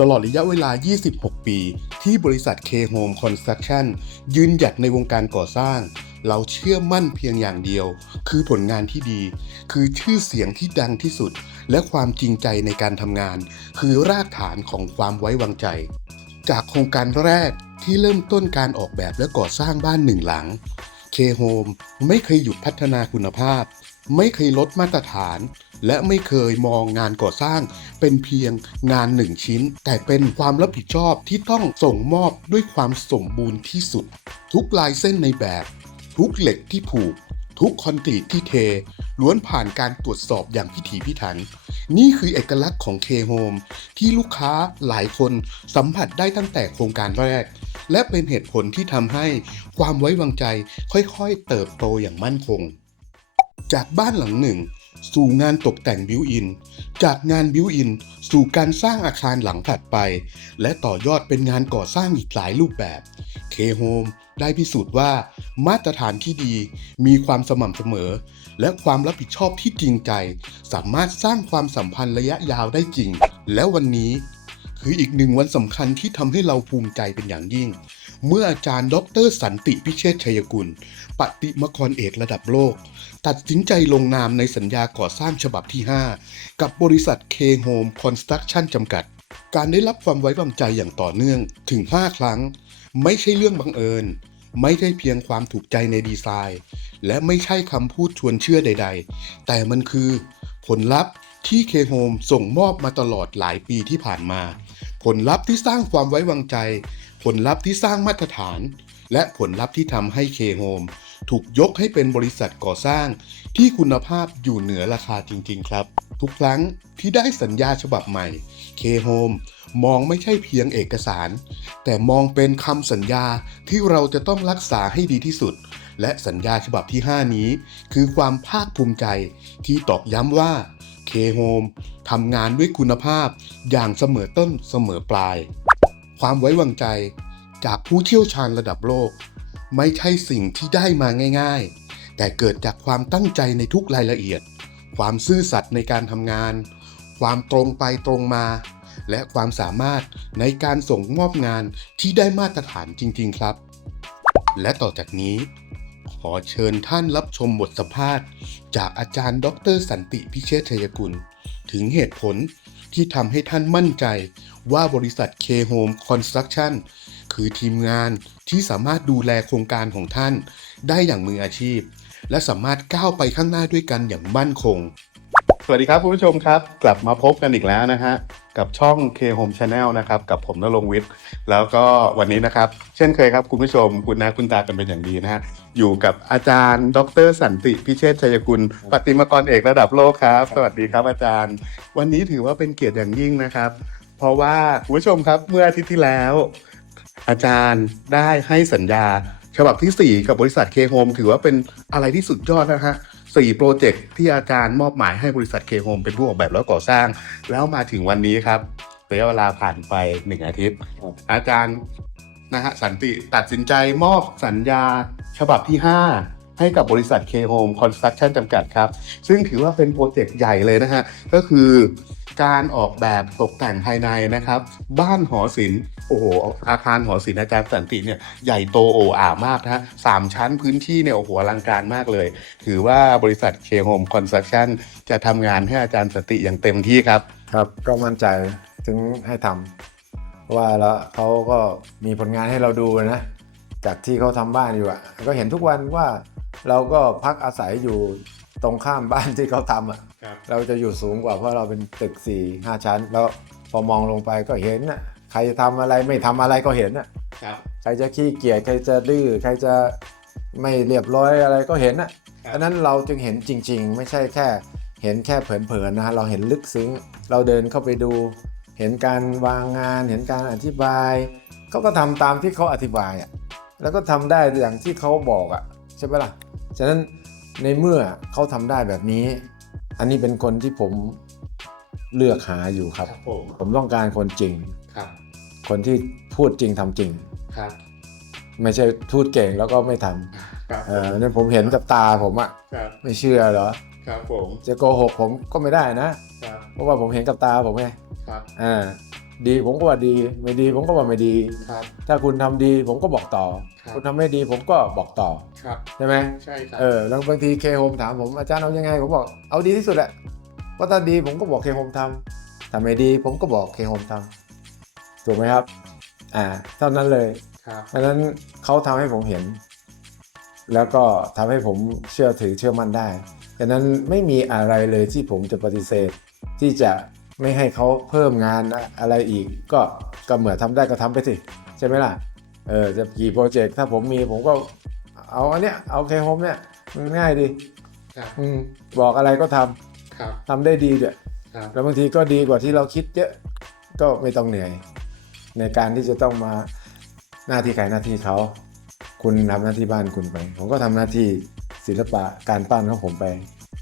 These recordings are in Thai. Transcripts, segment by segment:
ตลอดระยะเวลา 26 ปี ที่บริษัท K Home Construction ยืนหยัดในวงการก่อสร้าง เราเชื่อมั่นเพียงอย่างเดียว คือผลงานที่ดี คือชื่อเสียงที่ดังที่สุด และความจริงใจในการทำงาน คือรากฐานของความไว้วางใจ จากโครงการแรกที่เริ่มต้นการออกแบบและก่อสร้างบ้านหนึ่งหลัง K Home ไม่เคยหยุดพัฒนาคุณภาพ ไม่เคยลดมาตรฐาน และไม่เคยมองงานก่อสร้าง เป็นเพียงงานหนึ่งชิ้น แต่เป็นความรับผิดชอบที่ต้องส่งมอบด้วยความสมบูรณ์ที่สุด ทุกลายเส้นในแบบ ทุกเหล็กที่ผูก ทุกคอนกรีตที่เท ล้วนผ่านการตรวจสอบอย่างพิถีพิถัน นี่คือเอกลักษณ์ของ K Home ที่ลูกค้าหลายคนสัมผัสได้ตั้งแต่โครงการแรกและเป็นเหตุผลที่ทำให้ความไว้วางใจค่อยๆ เติบโตอย่างมั่นคง จากบ้านหลังหนึ่ง สู่งานตกแต่งบิวอิน จากงานบิวอิน สู่การสร้างอาคารหลังถัดไป และต่อยอดเป็นงานก่อสร้างอีกหลายรูปแบบ K Home ได้พิสูจน์ว่ามาตรฐานที่ดี มีความสม่ำเสมอ และความรับผิดชอบที่จริงใจ สามารถสร้างความสัมพันธ์ระยะยาวได้จริง และวันนี้ คืออีกหนึ่งวันสำคัญที่ทำให้เราภูมิใจเป็นอย่างยิ่ง เมื่ออาจารย์ดอกเตอรสันติพิเชษชัยกุล ปฏิมากรเอกระดับโลก ตัดสินใจลงนามในสัญญาก่อสร้างฉบับที่ 5 กับบริษัท K Home Construction จำกัด การได้รับความไว้วางใจอย่างต่อเนื่องถึง 5 ครั้ง ไม่ใช่เรื่องบังเอิญ ไม่ใช่เพียงความถูกใจในดีไซน์ และไม่ใช่คำพูดชวนเชื่อใด ๆ แต่มันคือผลลัพธ์ที่ K Home ส่งมอบมาตลอดหลายปีที่ผ่านมา ผลลัพธ์ที่สร้างความไว้วางใจ ผลลัพธ์ที่สร้างมาตรฐาน และผลลัพธ์ที่ทำให้ K Home ถูกยกให้เป็นบริษัทก่อสร้าง ที่คุณภาพอยู่เหนือราคาจริง ๆ ครับ ทุกครั้งที่ได้สัญญาฉบับใหม่ K Home มองไม่ใช่เพียงเอกสาร แต่มองเป็นคำสัญญาที่เราจะต้องรักษาให้ดีที่สุด และสัญญาฉบับที่ 5 นี้ คือความภาคภูมิใจที่ตอกย้ำว่า K Home ทำงานด้วยคุณภาพอย่างเสมอต้นเสมอปลาย ความไว้วางใจ จากผู้เชี่ยวชาญระดับโลก ไม่ใช่สิ่งที่ได้มาง่าย ๆ แต่เกิดจากความตั้งใจในทุกรายละเอียด ความซื่อสัตย์ในการทำงาน ความตรงไปตรงมา และความสามารถในการส่งมอบงานที่ได้มาตรฐานจริง ๆ ครับ และต่อจากนี้ ขอเชิญท่านรับชมบทสัมภาษณ์ จากอาจารย์ ดร สันติพิเชษชัยกุล ถึงเหตุผลที่ทำให้ท่านมั่นใจ ว่าบริษัท K Home Construction คือทีมงานที่สามารถดูแลโครงการของท่านได้อย่างมืออาชีพ และสามารถก้าวไปข้างหน้าด้วยกันอย่างมั่นคง สวัสดีครับคุณผู้ชมครับ กลับมาพบกันอีกแล้วนะฮะ กับช่อง K Home Channel นะครับ กับผมนรงวิทย์ แล้วก็วันนี้นะครับ เช่นเคยครับคุณผู้ชม คุณนาคุณตากันเป็นอย่างดีนะฮะอยู่กับอาจารย์ ดร สันติพิเชษชัยกุลปฏิมากรเอกระดับโลกครับ สวัสดีครับอาจารย์ วันนี้ถือว่าเป็นเกียรติอย่างยิ่งนะครับ เพราะว่าคุณผู้ชมครับเมื่ออาทิตย์ที่แล้ว อาจารย์ได้ให้สัญญา ฉบับที่ 4 กับบริษัทเคโฮมถือว่าเป็นอะไรที่สุดยอดนะฮะสี่โปรเจกต์ที่อาจารย์มอบหมายให้บริษัทเคโฮมเป็นผู้ออกแบบและก่อสร้าง แล้วมาถึงวันนี้ครับระยะเวลาผ่านไปหนึ่งอาทิตย์ อาจารย์นะฮะสันติตัดสินใจมอบสัญญาฉบับที่ 5 ให้กับบริษัท K Home Construction จำกัดครับ ซึ่งถือว่าเป็นโปรเจกต์ใหญ่เลยนะฮะ ก็คือการออกแบบตกแต่งภายในนะครับ บ้านหอศิลป์โอ้โหอาคารหอศิลป์อาจารย์สันติเนี่ยใหญ่โตโอ้อามากนะสามชั้นพื้นที่เนี่ยโอ้โหอลังการมากเลย ถือว่าบริษัท K Home Construction จะทำงานให้อาจารย์สันติอย่างเต็มที่ครับ ครับก็มั่นใจถึงให้ทำเพราะว่าแล้วเขาก็มีผลงานให้เราดูนะ จากที่เขาทำบ้านอยู่อะก็เห็นทุกวันว่า เราก็พักอาศัยอยู่ตรงข้ามบ้านที่เขาทำอะครับ เราจะอยู่สูงกว่าเพราะเราเป็นตึก4ี่ห้าชั้น แล้วพอมองลงไปก็เห็นอะใครจะทำอะไรไม่ทำอะไรก็เห็นอะครับ ใครจะขี้เกียจใครจะดื้อใครจะไม่เรียบร้อยอะไรก็เห็นอะครับ อันนั้นเราจึงเห็นจริง ๆ ไม่ใช่แค่เห็นแค่เผินๆนะฮะเราเห็นลึกซึ้ง เราเดินเข้าไปดู เห็นการวางงาน เห็นการอธิบายเขาก็ทำตามที่เขาอธิบายอะแล้วก็ทำได้อย่างที่เขาบอกอะ ใช่ไหมล่ะ ฉะนั้นในเมื่อเขาทำได้แบบนี้ อันนี้เป็นคนที่ผมเลือกหาอยู่ครับครับผมผมต้องการคนจริงครับ คนที่พูดจริงทำจริงครับ ไม่ใช่พูดเก่งแล้วก็ไม่ทำครับเออเนี่ยผมเห็นกับตาผมอะครับไม่เชื่อเหรอครับผมจะโกหกผมก็ไม่ได้นะครับเพราะว่าผมเห็นกับตาผมไงครับอ่า ดีผมก็ว่าดี ไม่ดีผมก็ว่าไม่ดี ครับ ถ้าคุณทำดีผมก็บอกต่อ ครับ คุณทำไม่ดีผมก็บอกต่อครับ ใช่ไหมใช่ครับ เออแล้วบางทีเคโฮมถามผมอาจารย์เอายังไงผมบอกเอาดีที่สุดแหละว่าถ้าดีผมก็บอกเคโฮมทำถ้าไม่ดีผมก็บอกเคโฮมทำถูกไหมครับ อ่าเท่านั้นเลย ครับ เพราะฉะนั้นเขาทำให้ผมเห็น แล้วก็ทำให้ผมเชื่อถือเชื่อมั่นได้ดังนั้นไม่มีอะไรเลยที่ผมจะปฏิเสธที่จะ ไม่ให้เขาเพิ่มงานอะไรอีก ก็ก็เหมือนทำได้ก็ทำไปสิ ใช่ไหมล่ะ เออจะกี่โปรเจกต์ถ้าผมมีผมก็เอาอันเนี้ยเอาเคโฮมเนี่ยมันง่ายดีครับอืมบอกอะไรก็ทำครับทำได้ดีด้วยครับแล้วบางทีก็ดีกว่าที่เราคิดเยอะก็ไม่ต้องเหนื่อย ในการที่จะต้องมาหน้าที่ใครหน้าที่เขา คุณทำหน้าที่บ้านคุณไป ผมก็ทำหน้าที่ศิลปะการปั้นของผมไป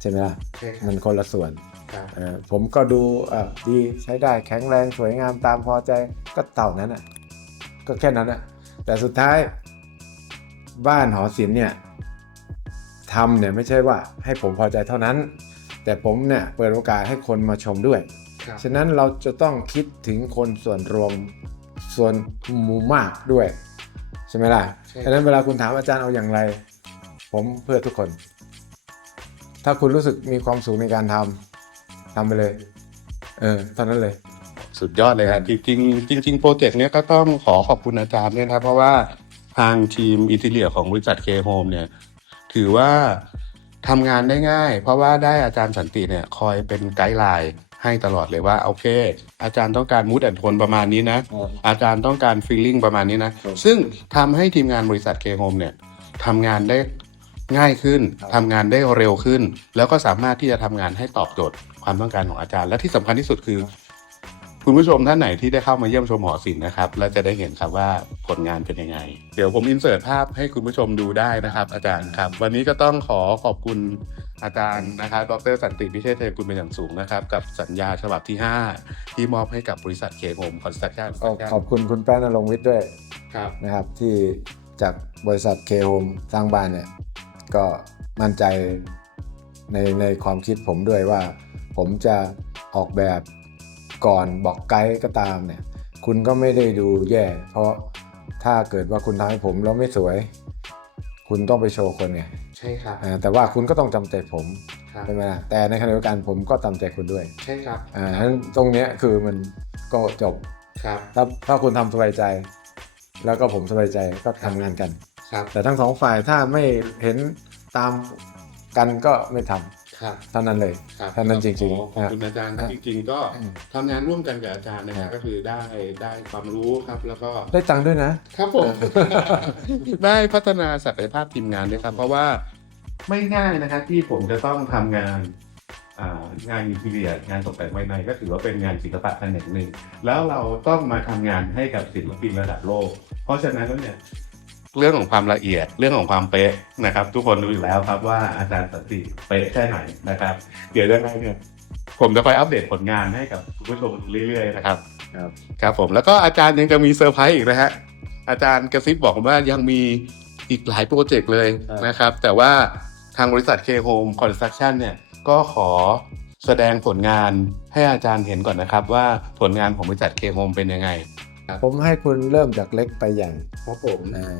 ใช่ไหมล่ะใช่ครับมันคนละส่วนครับเอ่อ ผมก็ดูอะดีใช้ได้แข็งแรงสวยงามตามพอใจก็เท่านั้นอะก็แค่นั้นอะแต่สุดท้ายบ้านหอศิลป์เนี่ยทำเนี่ยไม่ใช่ว่าให้ผมพอใจเท่านั้น แต่ผมเนี่ยเปิดโอกาสให้คนมาชมด้วยครับฉะนั้นเราจะต้องคิดถึงคนส่วนรวมส่วนหมู่มากด้วยใช่ไหมล่ะใช่ฉะนั้นเวลาคุณถามอาจารย์เอาอย่างไร ผมเพื่อทุกคน ถ้าคุณรู้สึกมีความสุขในการทำ ทำไปเลย เออเท่านั้นเลย สุดยอดเลยครับจริงๆจริงๆโปรเจกต์เนี้ยก็ต้องขอขอบคุณอาจารย์ด้วยนะครับ เพราะว่าทางทีมอินเทเลียของบริษัทเคโฮมเนี่ย ถือว่าทำงานได้ง่าย เพราะว่าได้อาจารย์สันติเนี่ยคอยเป็นไกด์ไลน์ให้ตลอดเลยว่าโอเค อาจารย์ต้องการมูดแอนโทนประมาณนี้นะ อาจารย์ต้องการฟีลลิ่งประมาณนี้นะครับซึ่งทำให้ทีมงานบริษัทเคโฮมเนี่ยทำงานได้ง่ายขึ้นครับทำงานได้เร็วขึ้น แล้วก็สามารถที่จะทำงานให้ตอบโจทย์ ความต้องการของอาจารย์ และที่สำคัญที่สุดคือ คุณผู้ชมท่านไหนที่ได้เข้ามาเยี่ยมชมหอศิลป์นะครับ แล้วจะได้เห็นครับว่าผลงานเป็นยังไง เดี๋ยวผมอินเสิร์ตภาพให้คุณผู้ชมดูได้นะครับ อาจารย์ครับ วันนี้ก็ต้องขอขอบคุณอาจารย์นะครับ ดรสันติพิเชษเทกุลเป็นอย่างสูงนะครับ กับสัญญาฉบับที่ 5 ที่มอบให้กับบริษัทเคโฮมคอนสตรักชั่นก็ขอบคุณคุณแป้นนรงค์วิทย์ด้วยครับนะครับที่จากบริษัทเคโฮมสร้างบ้านเนี่ยก็มั่นใจในในความคิดผมด้วยว่า ผมจะออกแบบก่อนบอกไกด์ก็ตามเนี่ย คุณก็ไม่ได้ดูแย่ เพราะถ้าเกิดว่าคุณทำให้ผมแล้วไม่สวย คุณต้องไปโชว์คนไงใช่ครับ อ่าแต่ว่าคุณก็ต้องจำใจผมครับใช่ไหมล่ะแต่ในขณะเดียวกันผมก็ตามใจคุณด้วยใช่ครับอ่าฉะนั้นตรงเนี้ยคือมันก็จบ ครับถ้าถ้าคุณทำสบายใจ แล้วก็ผมสบายใจก็ทำงานกัน ครับแต่ทั้งสองฝ่ายถ้าไม่เห็นตามกันก็ไม่ทำ ครับเท่านั้นเลยครับเท่านั้นจริงๆขอบคุณอาจารย์ครับจริง ๆ ก็อืมทำงานร่วมกันกับอาจารย์นะครัครับบก็คือได้ได้ความรู้ครับแล้วก็ได้ตังค์ด้วยนะ ครับผม ได้พัฒนาศักยภาพทีมงานด้วยครับ เพราะว่าไม่ง่ายนะครับที่ผมจะต้องทำงานอ่างานอินทีเรียงานตกแต่งภายในก็ถือว่าเป็นงานศิลปะแขนงหนึ่งแล้วเราต้องมาทำงานให้กับศิลปินระดับโลก เพราะฉะนั้นแล้วเนี่ย เรื่องของความละเอียดเรื่องของความเป๊ะนะครับ ทุกคนรู้อยู่แล้วครับว่าอาจารย์สันติเป๊ะแค่ไหนนะครับ เดี๋ยวยังไงเนี่ยผมจะคอยอัปเดตผลงานให้กับคุณผู้ชมเรื่อยๆนะครับครับครับผมแล้วก็อาจารย์ยังจะมีเซอร์ไพรส์อีกนะฮะอาจารย์กระซิบบอกผมว่ายังมีอีกหลายโปรเจกต์เลยครับนะครับ แต่ว่าทางบริษัท K Home Construction เนี่ยก็ขอแสดงผลงานให้อาจารย์เห็นก่อนนะครับ ว่าผลงานของบริษัท K Home เป็นยังไง ผมให้คุณเริ่มจากเล็กไปใหญ่ครับผมอ่า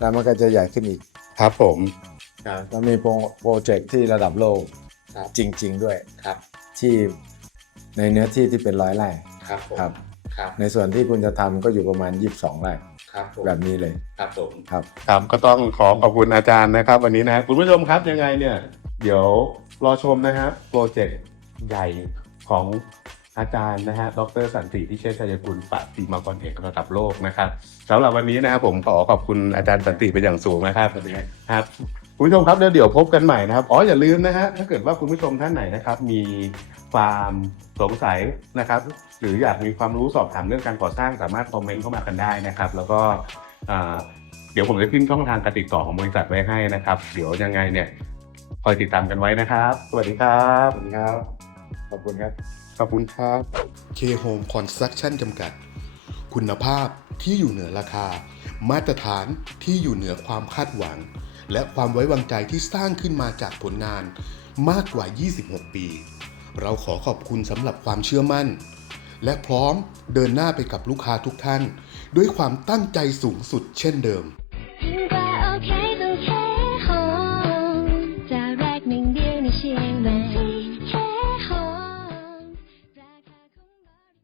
แล้วมันก็จะใหญ่ขึ้นอีกครับผมครับ แล้วมีโปรโปรเจกต์ที่ระดับโลกครับ จริง ๆ ด้วยครับที่ในเนื้อที่ที่เป็นร้อยไร่ครับผมครับ ครับในส่วนที่คุณจะทำก็อยู่ประมาณ 22 ไร่ครับผมแบบนี้เลยครับผม ครับ ครับก็ต้องขอขอบคุณอาจารย์นะครับ วันนี้นะครับคุณผู้ชมครับยังไงเนี่ย เดี๋ยวรอชมนะครับโปรเจกต์ใหญ่ของ อาจารย์นะฮะ ดรสันติพิเชษชัยกุลปฏิมากรเอกระดับโลกนะครับสำหรับวันนี้นะครับผมขอขอบคุณอาจารย์สันติเป็นอย่างสูงนะครับครับคุณผู้ชมครับเดี๋ยวเดี๋ยวพบกันใหม่นะครับ อ๋ออย่าลืมนะฮะถ้าเกิดว่าคุณผู้ชมท่านไหนนะครับ มีความสงสัยนะครับ หรืออยากมีความรู้สอบถามเรื่องการก่อสร้างสามารถคอมเมนต์เข้ามากันได้นะครับ แล้วก็เดี๋ยวผมจะขึ้นช่องทางการติดต่อของบริษัทไว้ให้นะครับ เดี๋ยวยังไงเนี่ยคอยติดตามกันไว้นะครับ สวัสดีครับขอบคุณครับ ขอบคุณครับ ขอบคุณครับ K Home Construction จำกัด คุณภาพที่อยู่เหนือราคา มาตรฐานที่อยู่เหนือความคาดหวัง และความไว้วางใจที่สร้างขึ้นมาจากผลงานมากกว่า 26 ปี เราขอขอบคุณสำหรับความเชื่อมั่น และพร้อมเดินหน้าไปกับลูกค้าทุกท่าน ด้วยความตั้งใจสูงสุดเช่นเดิม